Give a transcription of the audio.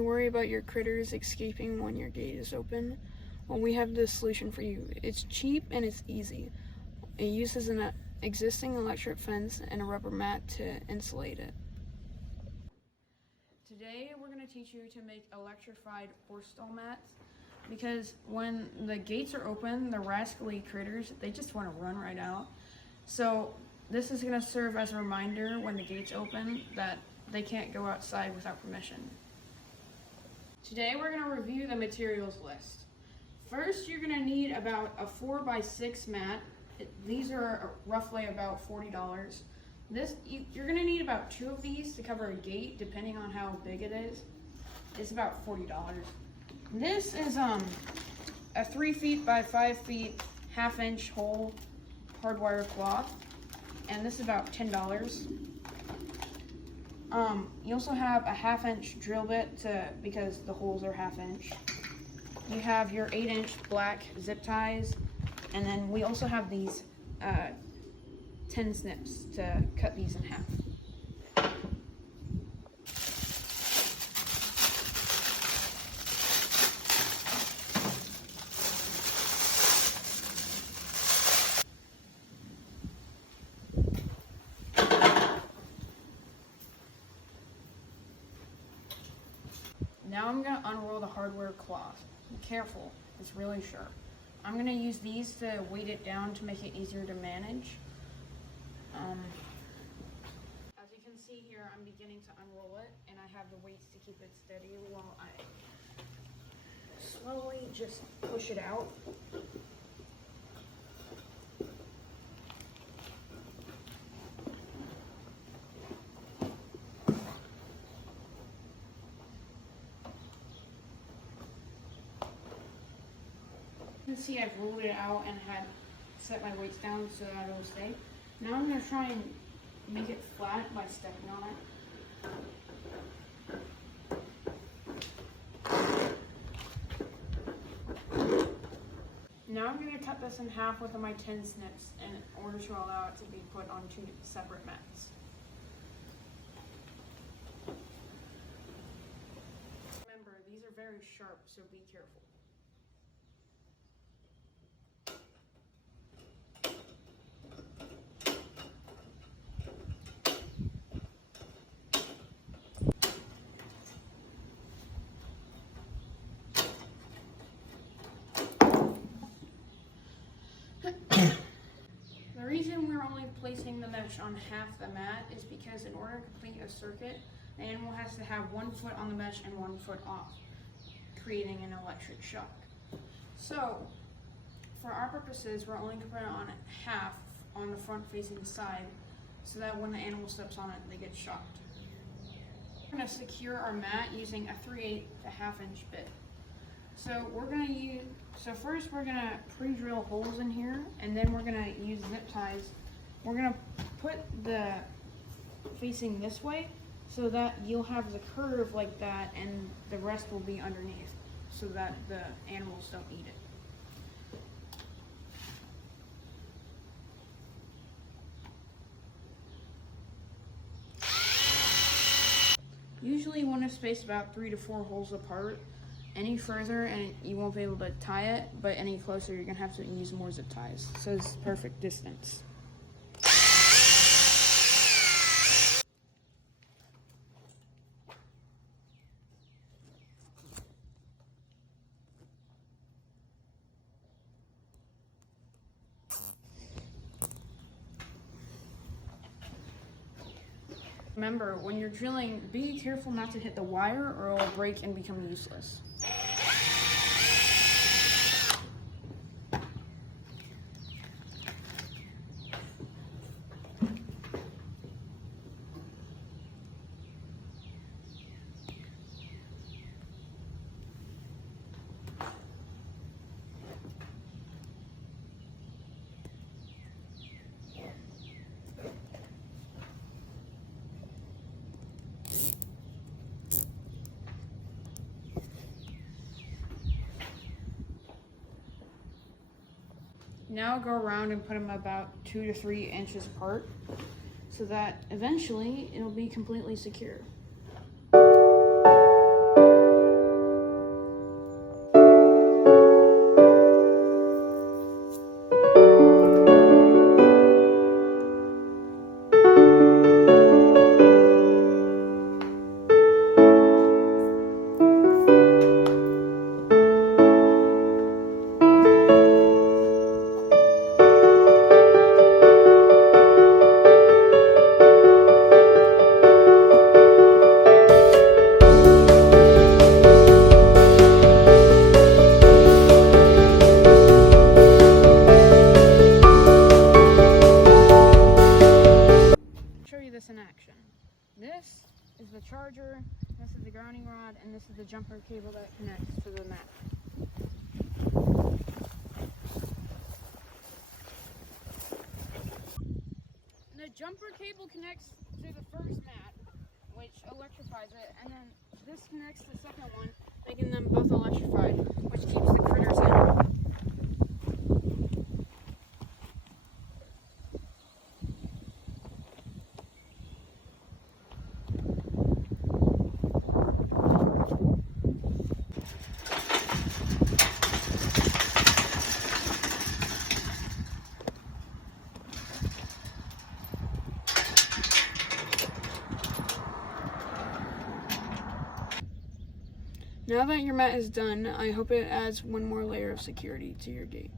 Worry about your critters escaping when your gate is open? Well, we have this solution for you. It's cheap and it's easy. It uses an existing electric fence and a rubber mat to insulate it. Today we're going to teach you to make electrified horse stall mats, because when the gates are open, the rascally critters, they just want to run right out. So this is going to serve as a reminder when the gates open that they can't go outside without permission. Today we're going to review the materials list. First, you're going to need about a 4x6 mat. These are roughly about $40. You're going to need about 2 of these to cover a gate, depending on how big it is. It's about $40. This is a 3 feet by 5 feet, 1/2 inch hole hardwire cloth, and this is about $10. You also have a 1/2 inch drill bit because the holes are 1/2 inch. You have your 8 inch black zip ties, and then we also have these 10 snips to cut these in half. Now I'm going to unroll the hardware cloth. Be careful, it's really sharp. I'm going to use these to weight it down to make it easier to manage. As you can see here, I'm beginning to unroll it, and I have the weights to keep it steady while I slowly just push it out. You can see I've rolled it out and had set my weights down so that it'll stay. Now I'm going to try and make it flat by stepping on it. Now I'm going to cut this in half with my 10 snips in order to allow it to be put on 2 separate mats. Remember, these are very sharp, so be careful. The reason we're only placing the mesh on half the mat is because in order to complete a circuit, the animal has to have 1 foot on the mesh and 1 foot off, creating an electric shock. So, for our purposes, we're only going to put it on half on the front facing side so that when the animal steps on it, they get shocked. We're going to secure our mat using a 3/8 to 1/2 inch bit. So first we're gonna pre-drill holes in here, and then we're gonna use zip ties. We're gonna put the facing this way so that you'll have the curve like that, and the rest will be underneath so that the animals don't eat it. Usually you want to space about 3 to 4 holes apart. Any further and you won't be able to tie it, but any closer you're going to have to use more zip ties. So it's perfect distance. Remember, when you're drilling, be careful not to hit the wire or it will break and become useless. Now go around and put them about 2 to 3 inches apart so that eventually it'll be completely secure. the jumper cable that connects to the mat. The jumper cable connects to the first mat, which electrifies it, and then this connects to the second one, making them both electrified, which keeps the critters in. Now that your mat is done, I hope it adds one more layer of security to your gate.